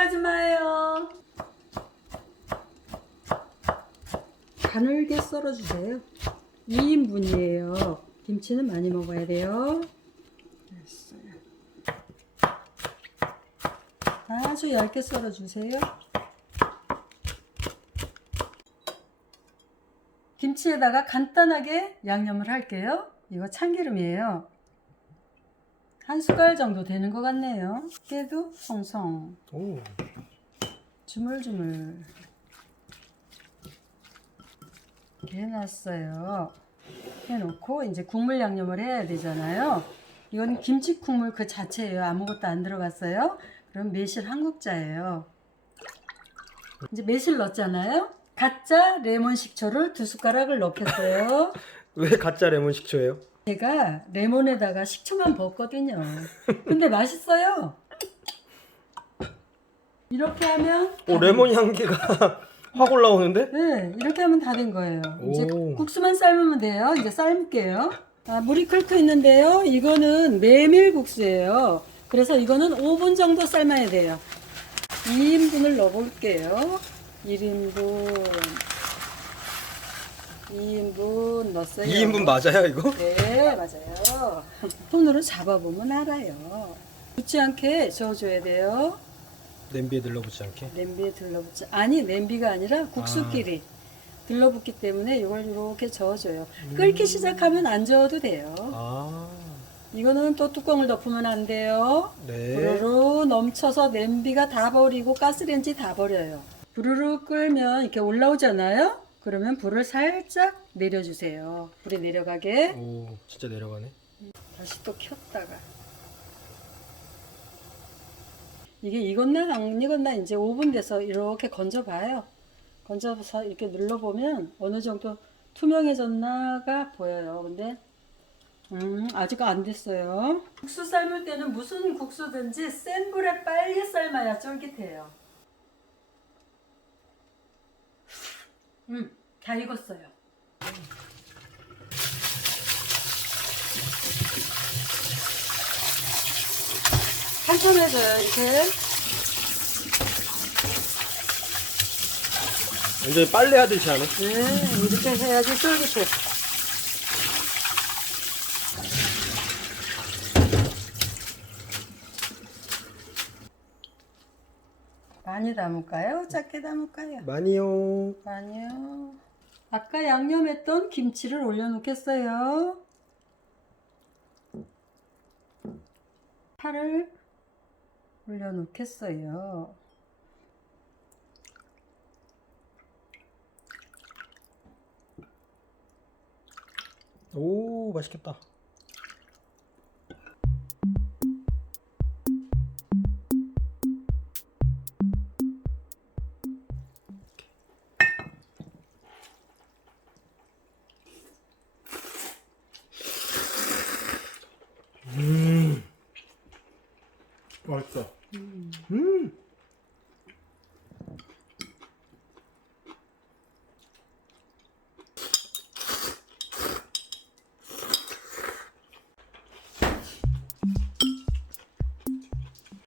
가지 마요. 가늘게 썰어주세요. 2인분이에요. 김치는 많이 먹어야 돼요. 됐어요. 아주 얇게 썰어주세요. 김치에다가 간단하게 양념을 할게요. 이거 참기름이에요. 한 숟갈 정도 되는 것 같네요. 깨도 송송, 오. 주물주물. 이렇게 해놨어요. 해놓고 이제 국물 양념을 해야 되잖아요. 이건 김치 국물 그 자체예요. 아무것도 안 들어갔어요. 그럼 매실 한 국자예요. 이제 매실 넣었잖아요. 가짜 레몬 식초를 두 숟가락을 넣겠어요. 왜 가짜 레몬 식초예요? 제가 레몬에다가 식초만 붓거든요. 근데 맛있어요. 이렇게 하면 오 레몬 향기가 확 올라오는데? 네 이렇게 하면 다 된 거예요. 이제 오. 국수만 삶으면 돼요. 이제 삶을게요. 아, 물이 끓고 있는데요. 이거는 메밀국수예요. 그래서 이거는 5분 정도 삶아야 돼요. 2인분을 넣어볼게요. 1인분 2인분 넣었어요. 2인분 맞아요 이거? 네, 맞아요. 손으로 잡아보면 알아요. 붙지 않게 저어줘야 돼요. 냄비에 들러붙지 않게. 냄비에 들러붙지 아니 냄비가 아니라 국수끼리 들러붙기 때문에 이걸 이렇게 저어줘요. 끓기 시작하면 안 저어도 돼요. 아. 이거는 또 뚜껑을 덮으면 안 돼요. 네. 부르르 넘쳐서 냄비가 다 버리고 가스레인지 다 버려요. 부르르 끓면 이렇게 올라오잖아요. 그러면 불을 살짝 내려주세요. 불이 내려가게. 오 진짜 내려가네. 다시 또 켰다가 이게 익었나 안 익었나 이제 5분 돼서 이렇게 건져봐요. 건져서 이렇게 눌러보면 어느 정도 투명해졌나가 보여요. 근데 음 아직 안 됐어요. 국수 삶을 때는 무슨 국수든지 센 불에 빨리 삶아야 쫄깃해요. 음다 익었어요. 한참해서요 이렇게 완전 빨래 하듯이 하네. 네, 이렇게 해야지 쫄깃해. 많이 담을까요? 작게 담을까요? 많이요. 아니요. 아까 양념했던 김치를 올려놓겠어요. 파를 올려놓겠어요. 오 맛있겠다. 맛있어. 음. 음.